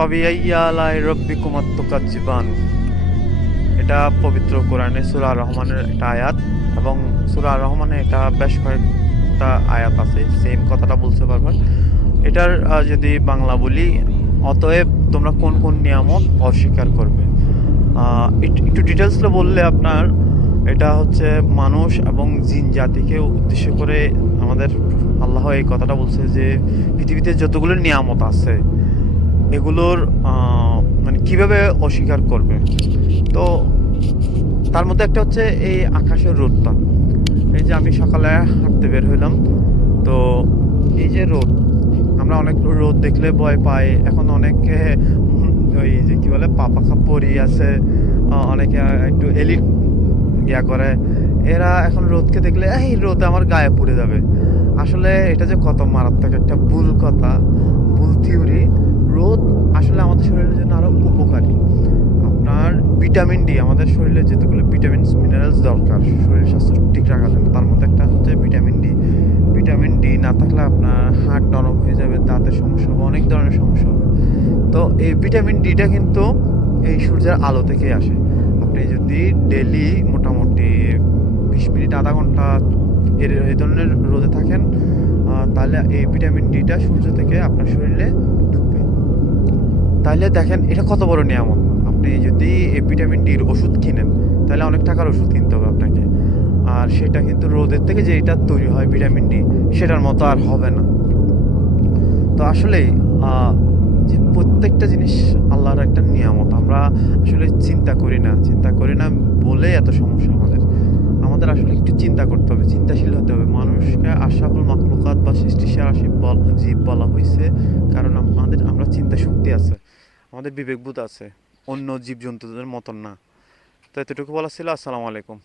ফাবিআইয়ি আলাই রাব্বিকুমা তুকাজ্জিবান। এটা পবিত্র কোরআনে সূরা রহমানের একটা আয়াত, এবং সূরা রহমানে এটা বেশ কয়েকটা আয়াত আছে সেম কথাটা বলতে পারবার। এটার যদি বাংলা বলি, অতএব তোমরা কোন কোন নিয়ামত অস্বীকার করবে। একটু ডিটেলসে বললে আপনার, এটা হচ্ছে মানুষ এবং জিন জাতিকে উদ্দেশ্য করে আমাদের আল্লাহ এই কথাটা বলছে যে পৃথিবীতে যতগুলো নিয়ামত আছে এগুলোর মানে কিভাবে অস্বীকার করবে। তো তার মধ্যে একটা হচ্ছে এই আকাশের রোদটা। এই যে আমি সকালে হাঁটতে বের হইলাম, তো এই যে রোদ, আমরা অনেক রোদ দেখলে ভয় পাই। এখন অনেকে ওই যে কি বলে পাখা পরি আছে, অনেকে একটু এলিট ইয়া করে, এরা এখন রোদকে দেখলে এই রোদ আমার গায়ে পুড়ে যাবে। আসলে এটা যে কত মারাত্মক একটা ভুল কথা, ভুল থিওরি। রোদ আসলে আমাদের শরীরের জন্য আরো উপকারী। আপনার ভিটামিন ডি, আমাদের শরীরে যেগুলো ভিটামিনস মিনারেলস দরকার শরীর স্বাস্থ্য ঠিক রাখার জন্য, তার মধ্যে একটা হচ্ছে ভিটামিন ডি। ভিটামিন ডি না থাকলে আপনার হাড় নরম হয়ে যাবে, দাঁতের সমস্যা হবে, অনেক ধরনের সমস্যা হবে। তো এই ভিটামিন ডিটা কিন্তু এই সূর্যের আলো থেকেই আসে। আপনি যদি ডেলি মোটামুটি 20 মিনিট আধা ঘন্টা এই ধরনের রোদে থাকেন, তাহলে এই ভিটামিন ডিটা সূর্য থেকে আপনার শরীরে ঢুকবে। তাহলে দেখেন এটা কত বড় নিয়ামত। আপনি যদি এই ভিটামিন ডির ওষুধ কিনেন, তাহলে অনেক টাকার ওষুধ কিনতে হবে আপনাকে। আর সেটা কিন্তু রোদের থেকে যেটা তৈরি হয় ভিটামিন ডি, সেটার মতো আর হবে না। তো আসলেই যে প্রত্যেকটা জিনিস আল্লাহর একটা নিয়ামত, আমরা আসলে চিন্তা করি না বলে এত সমস্যা আমাদের। আমাদের আসলে একটু চিন্তা করতে হবে, চিন্তাশীল হতে হবে। মানুষকে আশরাফুল মাখলুকাত বা সৃষ্টির সেরা জীব বলা হয়েছে, কারণ আমরা চিন্তা শক্তি আছে, আমাদের বিবেকবোধ আছে, অন্য জীবজন্তুদের মতন না। তো এতটুকু বলা ছিল। আসসালামু আলাইকুম।